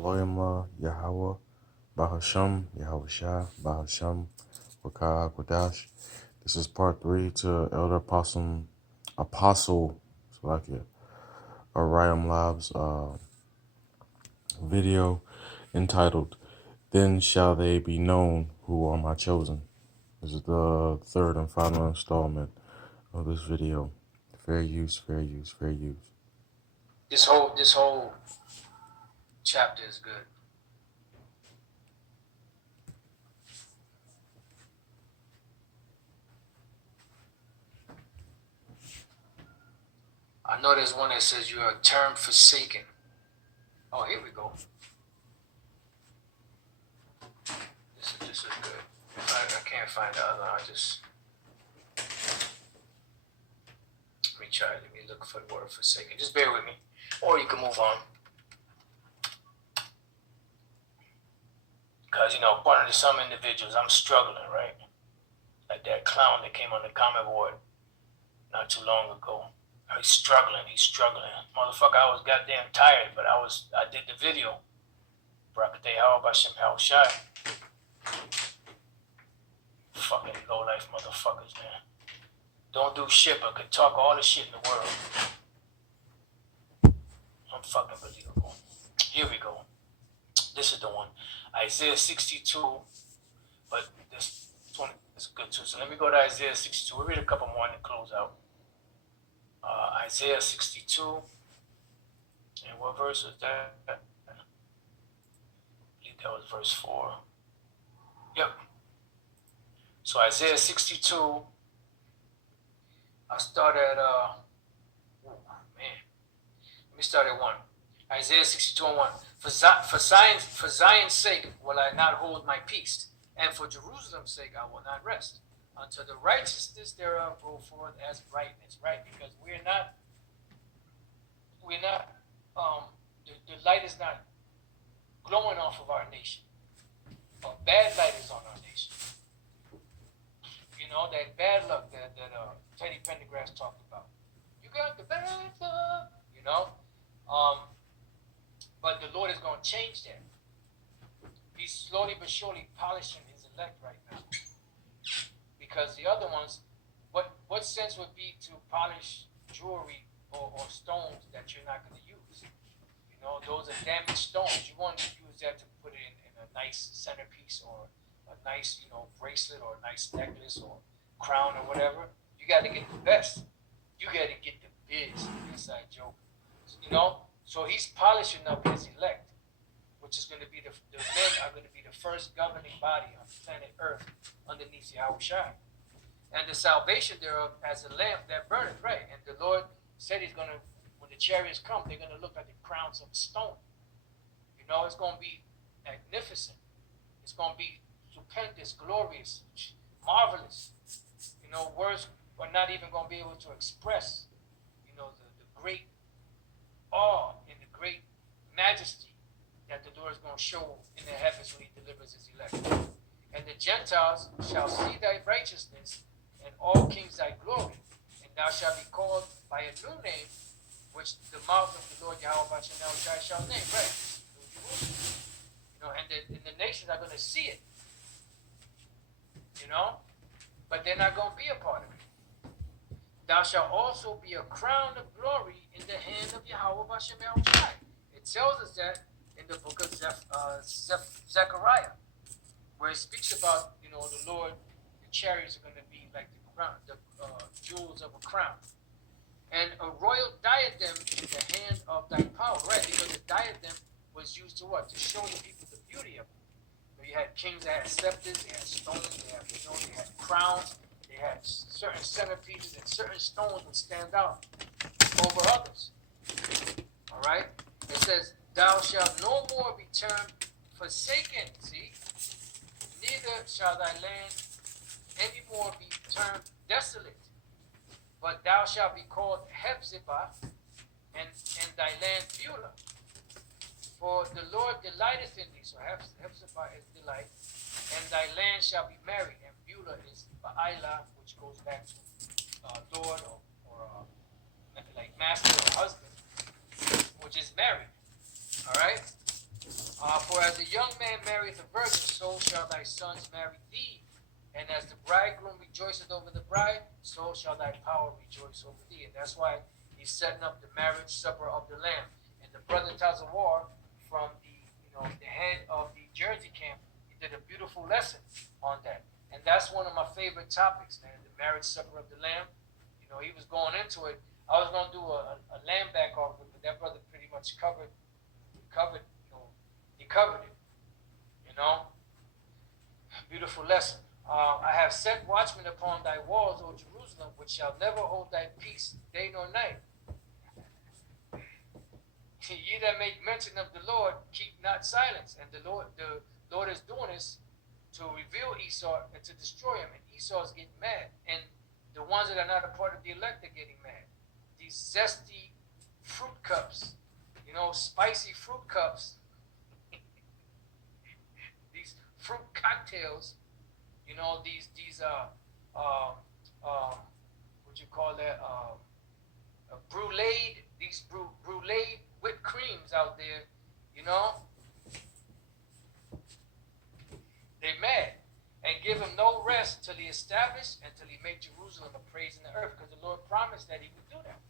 Shalawam Yahweh, Bahasham, Yahweh Shah, Bahasham, Wakah Kwadash. This is part 3 to Elder Apostle, Salakia, Ariam Lab's video entitled, Then Shall They Be Known Who Are My Chosen. This is the third and final installment of this video. Fair use, fair use, fair use. This whole chapter is good. I know there's one that says you are a term forsaken. Oh, here we go. This is good. I can't find the other. Let me look for the word forsaken. Just bear with me. Or you can move on. Because, according to some individuals, I'm struggling, right? Like that clown that came on the comment board not too long ago. He's struggling. Motherfucker, I was goddamn tired, but I did the video. Brakatei how about Shem how shy. Fucking low life motherfuckers, man. Don't do shit, but could talk all the shit in the world. Unfucking believable. Here we go. This is the one. Isaiah 62. But this one is good too. So let me go to Isaiah 62. We'll read a couple more and then close out. Isaiah 62. And what verse is that? I believe that was verse 4. Yep. So Isaiah 62. I'll start at, Let me start at 1. Isaiah 62 and 1. For Zion's sake will I not hold my peace, and for Jerusalem's sake I will not rest, until the righteousness thereof go forth as brightness. Right? Because the light is not glowing off of our nation. A bad light is on our nation. That bad luck that Teddy Pendergrass talked about. You got the bad luck, but the Lord is going to change that. He's slowly but surely polishing his elect right now. Because the other ones, what sense would be to polish jewelry or stones that you're not going to use? Those are damaged stones. You want to use that to put it in a nice centerpiece or a nice, bracelet or a nice necklace or crown or whatever. You got to get the best. You got to get the biz. Inside joke. So he's polishing up his elect, which is going to be the men are going to be the first governing body on planet Earth underneath Yahushua. And the salvation thereof as a lamp that burneth, right? And the Lord said he's going to, when the chariots come, they're going to look like the crowns of stone. It's going to be magnificent. It's going to be stupendous, glorious, marvelous. Words are not even going to be able to express, the great awe and the great majesty that the Lord is going to show in the heavens when he delivers his elect. And the Gentiles shall see thy righteousness, and all kings thy glory. And thou shalt be called by a new name, which the mouth of the Lord Yahweh shall name. Right? And the nations are going to see it. But they're not going to be a part of it. Thou shalt also be a crown of glory in the hand of Yahweh Bashem Yahushai. It tells us that in the book of Zechariah, where it speaks about, the Lord, the chariots are going to be like the crown, the jewels of a crown. And a royal diadem in the hand of thy power, right? Because the diadem was used to what? To show the people the beauty of it. You had kings that had scepters, they had stones, they had crowns, they had certain centerpieces, and certain stones would stand out over others. All right? It says, thou shalt no more be termed forsaken, see? Neither shall thy land any more be termed desolate, but thou shalt be called Hephzibah, and thy land Beulah. For the Lord delighteth in thee. So Hephzibah is delight. And thy land shall be married. And Beulah is Ba'ila, which goes back to Lord or like master or husband, which is married. All right? For as a young man marrieth a virgin, so shall thy sons marry thee. And as the bridegroom rejoiceth over the bride, so shall thy power rejoice over thee. And that's why he's setting up the marriage supper of the Lamb. And the brother Tazawar, from the head of the Jersey camp, he did a beautiful lesson on that. And that's one of my favorite topics, man, the marriage supper of the Lamb. He was going into it. I was going to do a lamb back off, but that brother pretty much covered, he covered it, Beautiful lesson. I have set watchmen upon thy walls, O Jerusalem, which shall never hold thy peace day nor night. Ye that make mention of the Lord, keep not silence. And the Lord is doing this to reveal Esau and to destroy him. And Esau is getting mad. And the ones that are not a part of the elect are getting mad. These zesty fruit cups, spicy fruit cups, these fruit cocktails, what you call that, brulee, these brulee whipped creams out there, they mad. And give him no rest till he establish and till he make Jerusalem a praise in the earth, because the Lord promised that he would do that.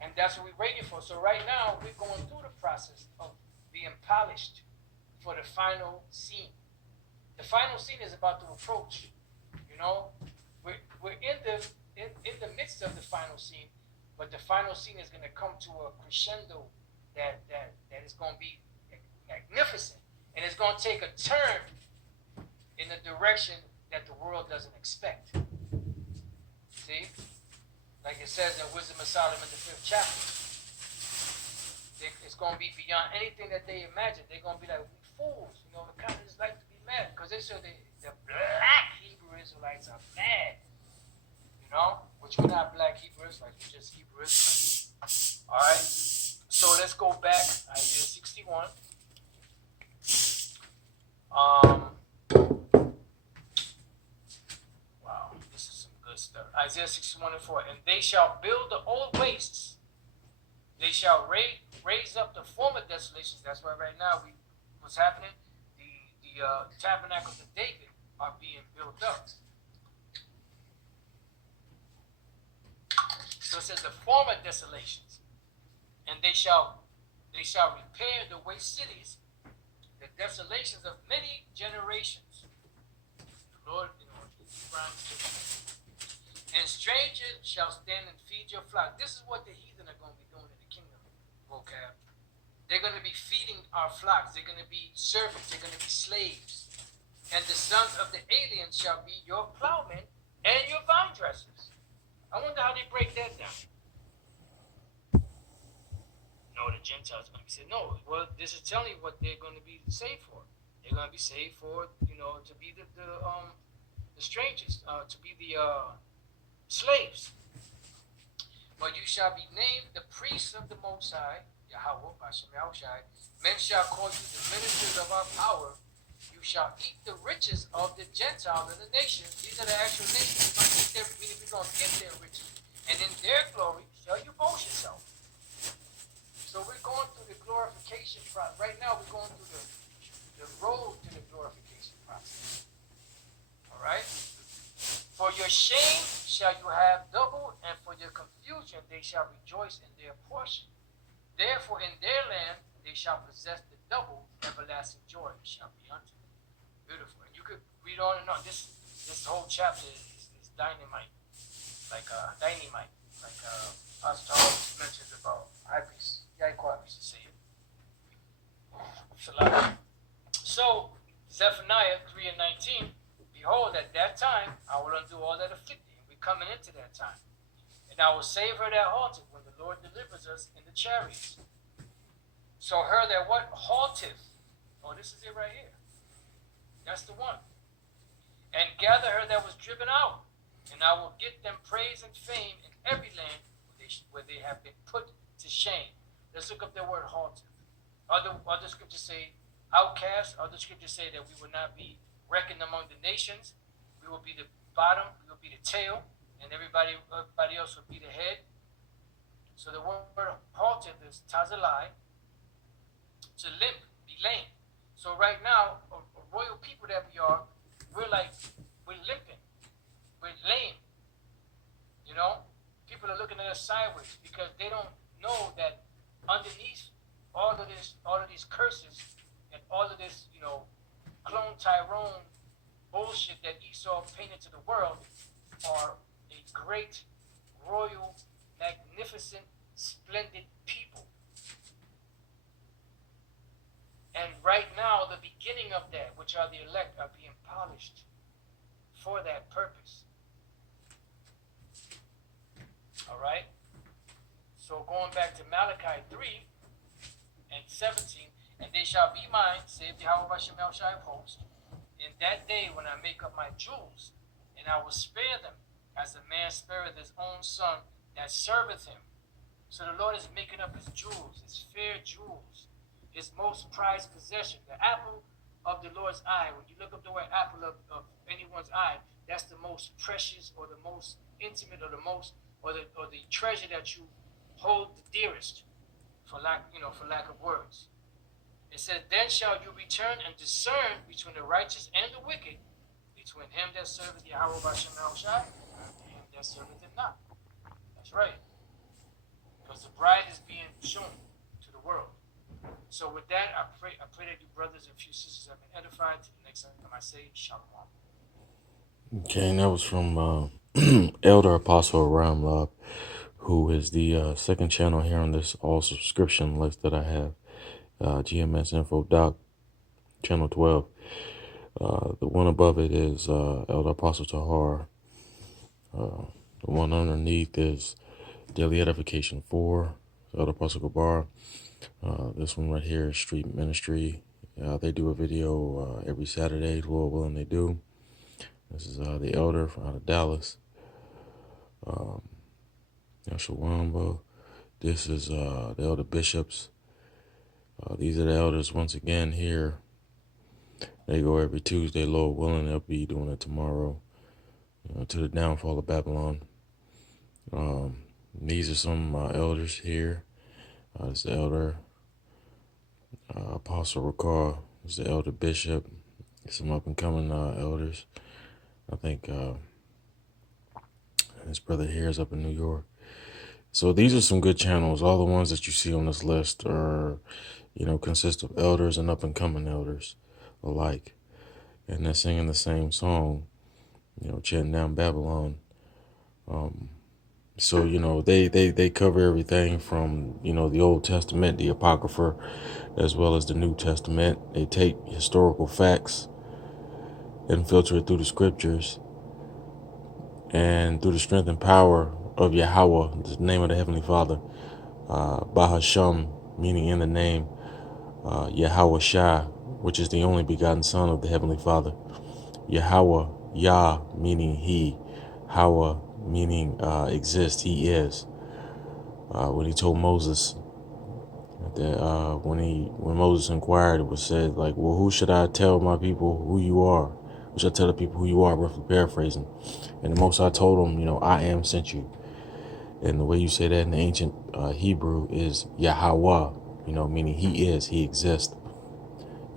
And that's what we're waiting for. So right now, we're going through the process of being polished for the final scene. The final scene is about to approach. We're in the midst of the final scene, but the final scene is going to come to a crescendo that is going to be magnificent, and it's going to take a turn in the direction that the world doesn't expect. See? Like it says in Wisdom of Solomon, the 5th chapter. It's going to be beyond anything that they imagine. They're going to be like, we fools. It kind of just like to be mad. Because they say the black Hebrew Israelites are mad. Which we're not black Hebrew Israelites. We're just Hebrew Israelites. All right? So let's go back. Isaiah 61. Wow, this is some good stuff. Isaiah 61:4. And they shall build the old wastes. They shall raise up the former desolations. That's why right now what's happening? The tabernacles of David are being built up. So it says the former desolations, and they shall repair the waste cities, the desolations of many generations. The Lord, and strangers shall stand and feed your flock. This is what the heathen are going to be doing in the kingdom, vocab. They're going to be feeding our flocks. They're going to be servants. They're going to be slaves. And the sons of the aliens shall be your plowmen and your vine dressers. I wonder how they break that down. No, the Gentiles are going to be saved. No, well, this is telling you what they're going to be saved for. They're going to be saved for, to be the strangers, to be the slaves. But you shall be named the priests of the Most High, Yahweh, Bashem Yahushai. Men shall call you the ministers of our power. You shall eat the riches of the Gentiles and the nations. These are the actual nations. We're going to get their riches. And in their glory shall you boast yourself. So we're going through the glorification process. Right now we're going through the road to the glorification process. All right? For your shame shall you have double, and for your confusion they shall rejoice in their portion. Therefore in their land they shall possess the double, everlasting joy shall be unto them. Beautiful. And you could read on and on. This whole chapter is dynamite. Like dynamite. Like Pastor always mentions about high priest. Yaquab used to say it. Shalawam. So Zephaniah 3:19. Behold, at that time I will undo all that afflicted. We're coming into that time. And I will save her that halted when the Lord delivers us in the chariots. So her that what? Halteth. Oh, this is it right here. That's the one. And gather her that was driven out. And I will get them praise and fame in every land where they have been put to shame. Let's look up the word halteth. Other scriptures say outcast. Other scriptures say that we will not be reckoned among the nations. We will be the bottom. We will be the tail. And everybody else will be the head. So the word halteth is tazalai, to limp, be lame. So right now, a royal people that we are, we're limping, we're lame. You know, people are looking at us sideways because they don't know that underneath all of these curses, and all of this, clone Tyrone bullshit that Esau painted to the world, are a great, royal, magnificent, splendid people. And right now, the beginning of that, which are the elect, are being polished for that purpose. All right? So going back to Malachi 3 and 17, and they shall be mine, saith Yahweh Hashem El Shai of hosts, in that day when I make up my jewels, and I will spare them, as a man spareth his own son that serveth him. So the Lord is making up his jewels, his fair jewels, his most prized possession, the apple of the Lord's eye. When you look up the word apple of anyone's eye, that's the most precious, or the most intimate, or the most, or the treasure that you hold the dearest, for lack of words. It said, then shall you return and discern between the righteous and the wicked, between him that serveth Yahweh Hashem El Shai and him that serveth him not. That's right. Because the bride is being shown to the world. So with that, I pray that you brothers and few sisters have been edified. Till the next time I say Shalawam. Okay, and that was from Elder Apostle Ram Love, who is the second channel here on this all subscription list that I have. GMS Info Doc, channel 12. The one above it is Elder Apostle Tahar. The one underneath is Daily Edification 4, Elder Apostle Gabar. This one right here is Street Ministry. They do a video every Saturday, Lord willing they do. This is the Elder from out of Dallas. Shalawam. This is the Elder Bishops. These are the elders once again here. They go every Tuesday, Lord willing. They'll be doing it tomorrow, to the downfall of Babylon. These are some elders here. This is the Elder Apostle Rakar. This is the Elder Bishop. Some up and coming elders. I think his brother here is up in New York. So these are some good channels. All the ones that you see on this list are, consist of elders and up and coming elders alike. And they're singing the same song, chanting down Babylon. So, they cover everything from, the Old Testament, the Apocrypha, as well as the New Testament. They take historical facts and filter it through the scriptures, and through the strength and power of Yahweh, the name of the Heavenly Father, Bahasham, meaning in the name, Yahweh Shai, which is the only begotten Son of the Heavenly Father. Yahweh, Yah, meaning He. Hawa, meaning exist, He is. When He told Moses that when Moses inquired, it was said, like, well, who should I tell my people who you are? Who should I tell the people who you are? Roughly paraphrasing. And the Most High told him, I am sent you. And the way you say that in the ancient Hebrew is Yahweh, meaning He is, He exists.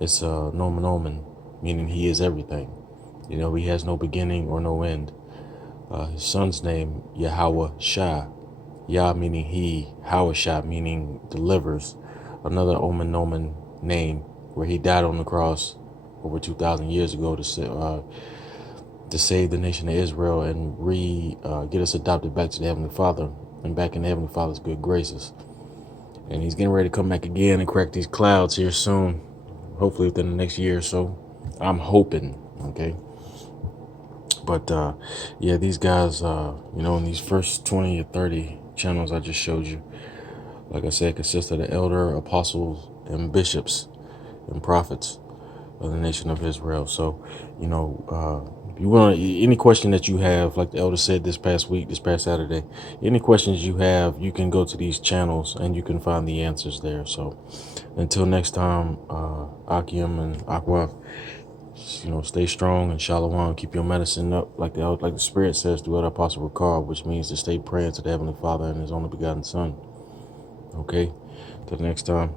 It's nomen omen, meaning He is everything. He has no beginning or no end. His son's name, Yahweh Shai. Yah meaning He, Hawah Shai meaning delivers. Another omen nomen name, where He died on the cross over 2,000 years ago to save the nation of Israel and get us adopted back to the Heavenly Father and back in the Heavenly Father's good graces. And He's getting ready to come back again and crack these clouds here soon, hopefully within the next year or so. I'm hoping, okay? But these guys, in these first 20 or 30 channels I just showed you, like I said, consist of the elder, apostles, and bishops and prophets of the nation of Israel. So, if you want any question that you have, like the elder said this past Saturday, any questions you have, you can go to these channels and you can find the answers there. So until next time, Akim and Aqua, stay strong and Shalawam. Keep your medicine up, like the Spirit says through the Apostle Rakar, which means to stay praying to the Heavenly Father and His only begotten Son. Okay, till next time.